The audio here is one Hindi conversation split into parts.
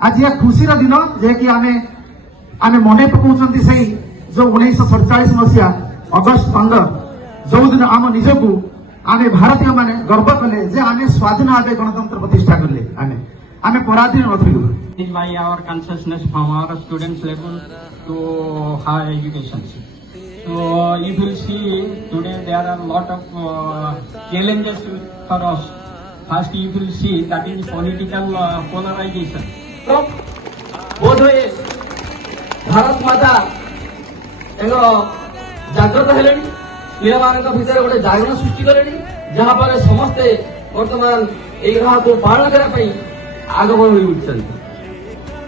आज यह खुशीर दिन जेकि आमे मन पकाउछन्ति सही जो 1947 मसीहा अगस्त 15 जो दिन आम निजकू आमे भारतीय माने गर्व कले जे आमे स्वाधीन भावे गणतंत्र प्रतिष्ठा कले आमे पराधीन नथिलु by our consciousness from our students level to higher education. So you will see today there are a lot of challenges for us. First you will see that is political polarization. बोध हुए भारत माता जागृत हेले पिलामान भितर गोटे जागरण सृष्टि कले जहाँ पर समस्ते वर्तमान यह को पालन करने आगमन हो उठते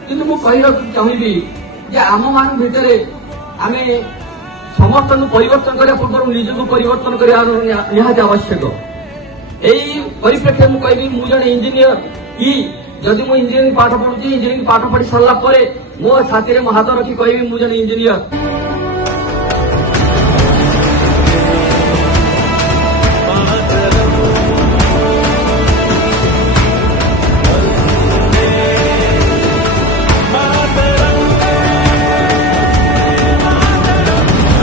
किंतु मुझे चाहबी आम मान भितर आम समस्त परिवर्तन करने पूर्व निजक परिवर्तन करने निहाती आवश्यक यही परिप्रेक्षी मुझे कहबी मुझे इंजीनियर कि जदि मु इंजीनियरिंग पाठ पढ़ुची इंजीनियरिंग पाठ पढ़ी सरला मो छाती में हाथ रखी कहबी मुझे इंजीनियर।